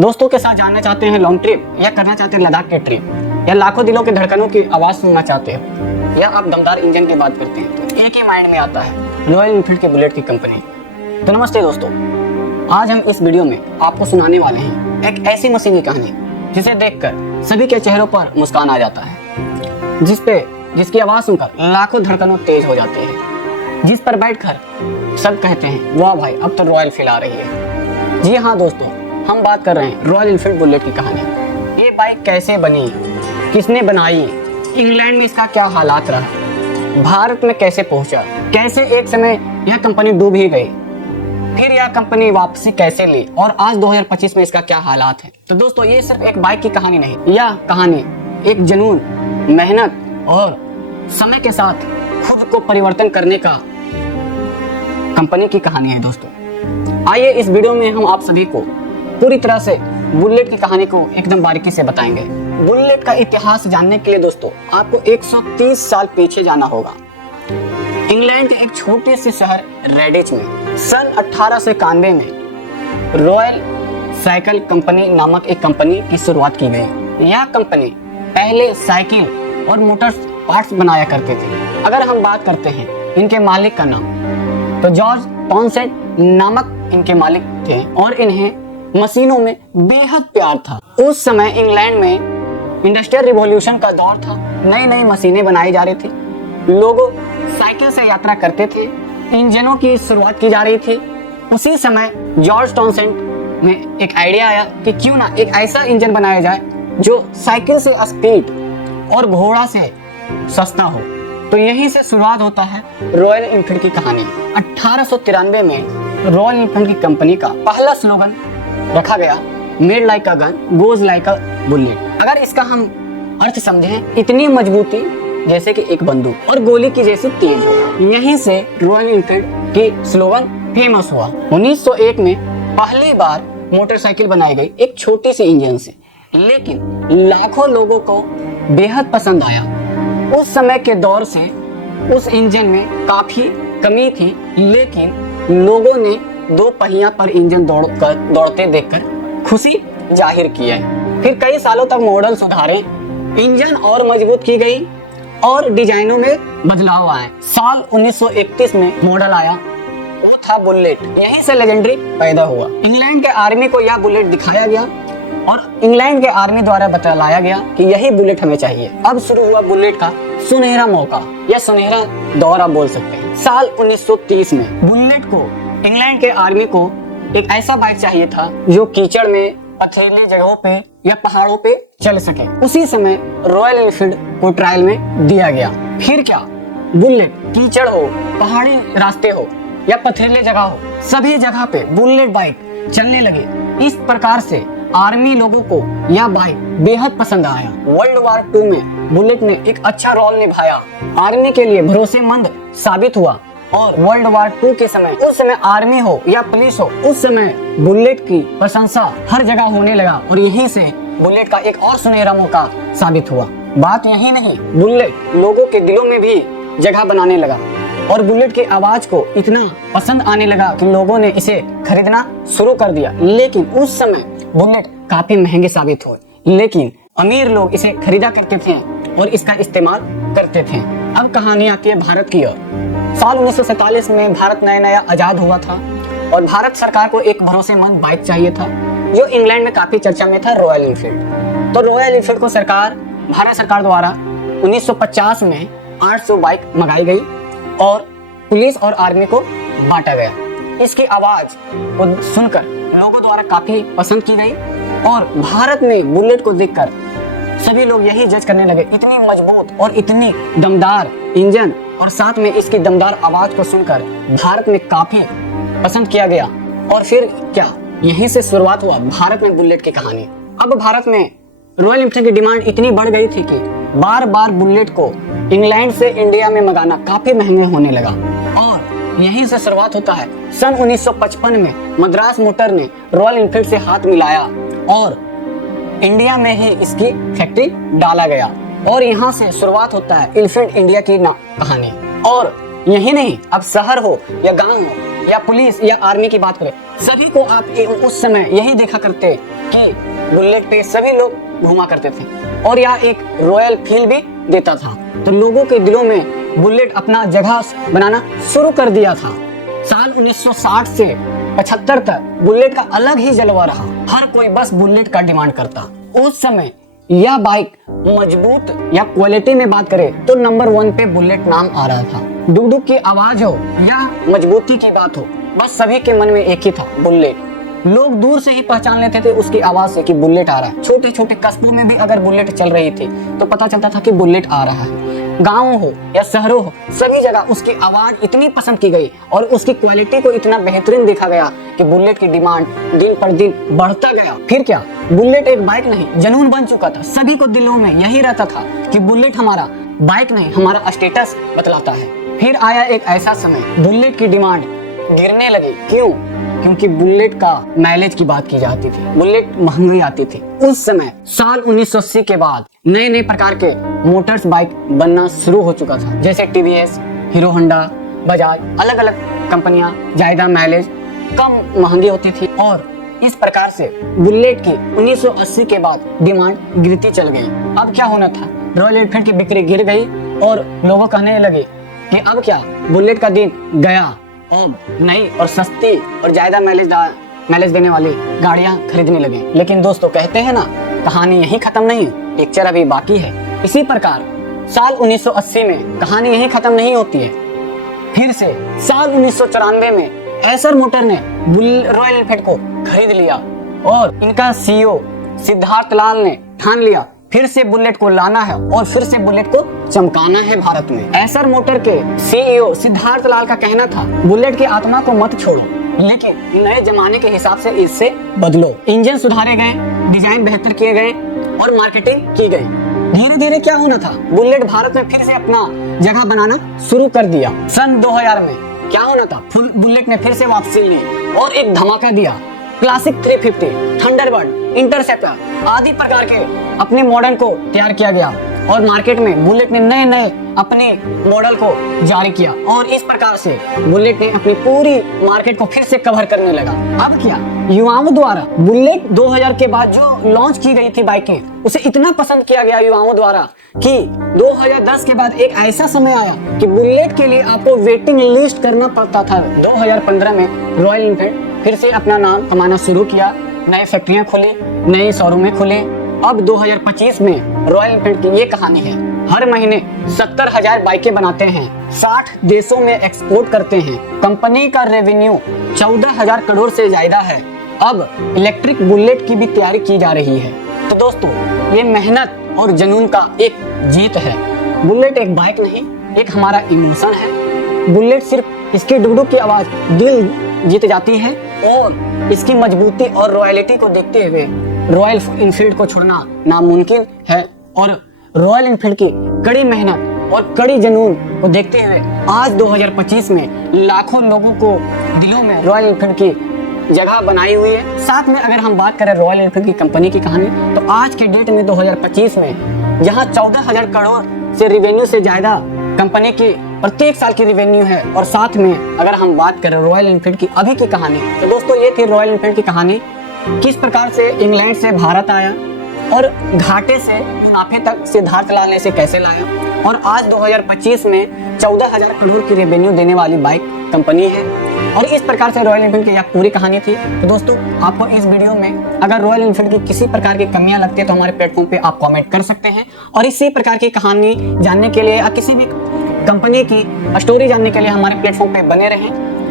दोस्तों के साथ जाना चाहते हैं लॉन्ग ट्रिप, या करना चाहते हैं लद्दाख के ट्रिप, या लाखों दिलों के धड़कनों की आवाज़ सुनना चाहते हो, या आप दमदार इंजन की बात करते हैं, तो एक ही माइंड में आता है रॉयल एनफील्ड के बुलेट की कंपनी। तो नमस्ते दोस्तों, आज हम इस वीडियो में आपको सुनाने वाले हैं एक ऐसी मशीन की कहानी जिसे देखकर सभी के चेहरों पर मुस्कान आ जाता है, जिसकी आवाज़ सुनकर लाखों धड़कनों तेज हो जाते हैं, जिस पर बैठकर सब कहते हैं वाह भाई अब तो रॉयल फील आ रही है। जी हाँ दोस्तों, हम बात कर रहे हैं रॉयल एनफील्ड बुलेट की कहानी। ये बाइक कैसे बनी, किसने बनाई, इंग्लैंड में इसका क्या हालात रहा, भारत में कैसे पहुंचा, कैसे एक समय यह कंपनी डूब ही गई, फिर यह कंपनी वापसी कैसे ली, और आज 2025 में इसका क्या हालात है। तो दोस्तों, ये सिर्फ एक बाइक की कहानी नहीं, यह कहानी एक जुनून, मेहनत और समय के साथ खुद को परिवर्तन करने का कंपनी की कहानी है। दोस्तों आइए इस वीडियो में हम आप सभी को पूरी तरह से बुलेट की कहानी को एकदम बारीकी से बताएंगे। बुलेट का इतिहास जानने के लिए दोस्तों आपको 130 साल पीछे जाना होगा। इंग्लैंड के एक छोटे से शहर रेडिच में सन 1891 में रॉयल साइकिल कंपनी नामक एक कंपनी की शुरुआत की गई। यह कंपनी पहले साइकिल और मोटर पार्ट्स बनाया करते थे। अगर हम बात करते हैं इनके मालिक का नाम, तो जॉर्ज टॉनसेट नामक इनके मालिक थे और इन्हें मशीनों में बेहद प्यार था। उस समय इंग्लैंड में इंडस्ट्रियल रिवॉल्यूशन का दौर था, नई नई मशीनें बनाई जा रही थी, लोग साइकिल से यात्रा करते थे, इंजनों की शुरुआत की जा रही थी। उसी समय जॉर्ज टॉनसेट में एक आइडिया आया कि क्यों ना एक ऐसा इंजन बनाया जाए जो साइकिल से स्पीड और घोड़ा से सस्ता हो। तो यहीं से शुरुआत होता है रॉयल एनफील्ड की कहानी। 1893 में रॉयल एनफील्ड की कंपनी का पहला स्लोगन रखा गया, made like a gun goes like a bullet. अगर इसका हम अर्थ समझें, इतनी मजबूती जैसे कि एक बंदूक और गोली की जैसी तेज हो। यहीं से रॉयल एनफील्ड की स्लोगन फेमस हुआ। 1901 में पहली बार मोटरसाइकिल बनाई गई एक छोटी सी इंजन से, लेकिन लाखों लोगों को बेहद पसंद आया। उस समय के दौर से उस इंजन में काफी कमी थी, लेकिन लोगों ने दो पहिया पर इंजन दौड़ते देखकर खुशी जाहिर की है। फिर कई सालों तक मॉडल सुधारे, इंजन और मजबूत की गई और डिजाइनों में बदलाव आए। साल 1931 में मॉडल आया, वो था बुलेट। यहीं से लेजेंडरी पैदा हुआ। इंग्लैंड के आर्मी को यह बुलेट दिखाया गया और इंग्लैंड के आर्मी द्वारा बतलाया गया कि यही बुलेट हमें चाहिए। अब शुरू हुआ बुलेट का सुनहरा मौका या सुनहरा दौर आप बोल सकते हैं। साल 1930 में बुलेट को इंग्लैंड के आर्मी को एक ऐसा बाइक चाहिए था जो कीचड़ में, पथरीली जगहों पे या पहाड़ों पे चल सके। उसी समय रॉयल एनफील्ड को ट्रायल में दिया गया। फिर क्या, बुलेट कीचड़ हो, पहाड़ी रास्ते हो या पथरीली जगह हो, सभी जगह पे बुलेट बाइक चलने लगी। इस प्रकार से आर्मी लोगों को यह बाइक बेहद पसंद आया। वर्ल्ड वार 2 में बुलेट ने एक अच्छा रोल निभाया, आर्मी के लिए भरोसेमंद साबित हुआ। और वर्ल्ड वार 2 के समय, उस समय आर्मी हो या पुलिस हो, उस समय बुलेट की प्रशंसा हर जगह होने लगा और यहीं से बुलेट का एक और सुनहरा मौका साबित हुआ। बात यही नहीं, बुलेट लोगों के दिलों में भी जगह बनाने लगा और बुलेट की आवाज को इतना पसंद आने लगा कि लोगों ने इसे खरीदना शुरू कर दिया। लेकिन उस समय बुलेट काफी महंगे साबित हुए, लेकिन अमीर लोग इसे खरीदा करते थे और इसका इस्तेमाल करते थे। अब कहानी आती है भारत की ओर। साल 1947 में भारत नया नया आजाद हुआ था और भारत सरकार को एक भरोसेमंद बाइक चाहिए था जो इंग्लैंड में काफी चर्चा में था, रॉयल एनफील्ड। तो रॉयल एनफील्ड को भारत सरकार द्वारा 1950 में 800 बाइक मंगाई गई और पुलिस और आर्मी को बांटा गया। इसकी आवाज को सुनकर लोगों द्वारा काफी पसंद की गई और भारत में बुलेट को देखकर सभी लोग यही जज करने लगे, इतनी मजबूत और इतनी दमदार इंजन और साथ में इसकी दमदार आवाज को सुनकर भारत में काफी पसंद किया गया। और फिर क्या, यहीं से शुरुआत हुआ भारत में बुलेट की कहानी। अब भारत में रॉयल एनफील्ड की डिमांड इतनी बढ़ गई थी कि बार बार बुलेट को इंग्लैंड से इंडिया में मंगाना काफी महंगे होने लगा और यहीं से शुरुआत होता है। सन 1955 में मद्रास मोटर ने रॉयल एनफील्ड से हाथ मिलाया और इंडिया में ही इसकी फैक्ट्री डाला गया और यहाँ से शुरुआत होता है एनफील्ड इंडिया की कहानी। और यही नहीं, अब शहर हो या गांव हो या पुलिस या आर्मी की बात करें, सभी को आप उस समय यही देखा करते कि बुलेट पे सभी लोग घुमा करते थे और यह एक रॉयल फील भी देता था। तो लोगों के दिलों में बुलेट अपना जगह बनाना शुरू कर दिया था। साल 1960 से 75 तक बुलेट का अलग ही जलवा रहा। हर कोई बस बुलेट का डिमांड करता। उस समय यह बाइक मजबूत या क्वालिटी में बात करें तो नंबर 1 पे बुलेट नाम आ रहा था। डुग डुग की आवाज हो या मजबूती की बात हो, बस सभी के मन में एक ही था, बुलेट। लोग दूर से ही पहचान लेते थे उसकी आवाज से कि बुलेट आ रहा है। छोटे छोटे कस्बों में भी अगर बुलेट चल रही थी तो पता चलता था कि बुलेट आ रहा है। गाँव हो या शहरों हो, सभी जगह उसकी आवाज इतनी पसंद की गई और उसकी क्वालिटी को इतना बेहतरीन देखा गया कि बुलेट की डिमांड दिन पर दिन बढ़ता गया। फिर क्या, बुलेट एक बाइक नहीं जुनून बन चुका था। सभी को दिलों में यही रहता था कि बुलेट हमारा बाइक नहीं, हमारा स्टेटस बतलाता है। फिर आया एक ऐसा समय, बुलेट की डिमांड गिरने लगी। क्यों? क्योंकि बुलेट का माइलेज की बात की जाती थी, बुलेट महंगी आती थी। उस समय साल 1980 के बाद नए नए प्रकार के मोटर्स बाइक बनना शुरू हो चुका था, जैसे टीवीएस, हीरो होंडा, बजाज। अलग अलग कंपनियां ज्यादा माइलेज कम महंगी होती थी और इस प्रकार से बुलेट की 1980 के बाद डिमांड गिरती चल गई। अब क्या होना था, रॉयल एनफील्ड की बिक्री गिर गई और लोगों कहने लगे कि अब क्या, बुलेट का दिन गया। अब नई और सस्ती और ज्यादा माइलेज देने वाली गाड़ियां खरीदने लगे। लेकिन दोस्तों कहते हैं ना, कहानी यहीं खत्म नहीं है, पिक्चर अभी बाकी है। इसी प्रकार साल 1980 में कहानी यहीं खत्म नहीं होती है। फिर से साल 1994 में एसर मोटर ने रॉयल एनफील्ड को खरीद लिया और इनका सीईओ सिद्धार्थ लाल ने ठान लिया फिर से बुलेट को लाना है और फिर से बुलेट को चमकाना है भारत में। एसर मोटर के सीईओ सिद्धार्थ लाल का कहना था, बुलेट की आत्मा को मत छोड़ो, लेकिन नए जमाने के हिसाब से इससे बदलो। इंजन सुधारे गए, डिजाइन बेहतर किए गए और मार्केटिंग की गई। धीरे धीरे क्या होना था, बुलेट भारत में फिर से अपना जगह बनाना शुरू कर दिया। सन 2000 में क्या होना था, फुल बुलेट ने फिर से वापसी ली और एक धमाका दिया। क्लासिक 350, थंडरबर्ड, इंटरसेप्टर आदि प्रकार के अपने मॉडल को तैयार किया गया और मार्केट में बुलेट ने नए नए अपने मॉडल को जारी किया और इस प्रकार से बुलेट ने अपनी पूरी मार्केट को फिर से कवर करने लगा। अब क्या, युवाओं द्वारा बुलेट 2000 के बाद जो लॉन्च की गई थी बाइकें, उसे इतना पसंद किया गया युवाओं द्वारा कि 2010 के बाद एक ऐसा समय आया कि बुलेट के लिए आपको वेटिंग लिस्ट करना पड़ता था। 2015 में रॉयल एनफील्ड फिर से अपना नाम कमाना शुरू किया, नए फैक्ट्रियां खुली, नए शोरूमें खुले। अब 2025 में रॉयल एनफील्ड की ये कहानी है, हर महीने 70,000 बाइकें बनाते हैं, 60 देशों में एक्सपोर्ट करते हैं। कंपनी का रेवेन्यू 14,000 करोड़ से ज्यादा है। अब इलेक्ट्रिक बुलेट की भी तैयारी की जा रही है। तो दोस्तों, ये मेहनत और जुनून का एक जीत है। बुलेट एक बाइक नहीं, एक हमारा इमोशन है। बुलेट सिर्फ इसकी डुगडुग की आवाज दिल जीत जाती है और इसकी मजबूती और रॉयलिटी को देखते हुए रॉयल एनफील्ड को छोड़ना नामुमकिन है। और रॉयल एनफील्ड की कड़ी मेहनत और कड़ी जुनून को देखते हुए आज 2025 में लाखों लोगों को दिलों में रॉयल एनफील्ड की जगह बनाई हुई है। साथ में अगर हम बात करें रॉयल एनफील्ड की कंपनी की कहानी, तो आज के डेट में 2025 में जहां 14,000 करोड़ से रेवेन्यू से ज्यादा कंपनी की प्रत्येक साल की रेवेन्यू है और साथ में अगर हम बात करें रॉयल एनफील्ड की अभी की कहानी, तो दोस्तों ये थी रॉयल एनफील्ड की कहानी। किस प्रकार से इंग्लैंड से भारत आया और घाटे से मुनाफे तक सिद्धार्थ लाल ने इसे कैसे लाया और आज 2025 में 14,000 करोड़ की रेवेन्यू देने वाली बाइक कंपनी है। और इस प्रकार से रॉयल एनफील्ड की यह पूरी कहानी थी। तो दोस्तों, आपको इस वीडियो में अगर रॉयल एनफील्ड की किसी प्रकार की कमियां लगती है तो हमारे प्लेटफॉर्म पे आप कमेंट कर सकते हैं। और इसी प्रकार की कहानी जानने के लिए या किसी भी कंपनी की स्टोरी जानने के लिए हमारे प्लेटफॉर्म पे बने रहें।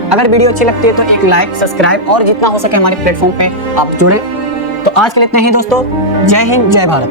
अगर वीडियो अच्छी लगती है तो एक लाइक, सब्सक्राइब और जितना हो सके हमारे प्लेटफॉर्म पे आप जुड़े। तो आज के लिए इतना ही दोस्तों। जय हिंद, जय भारत।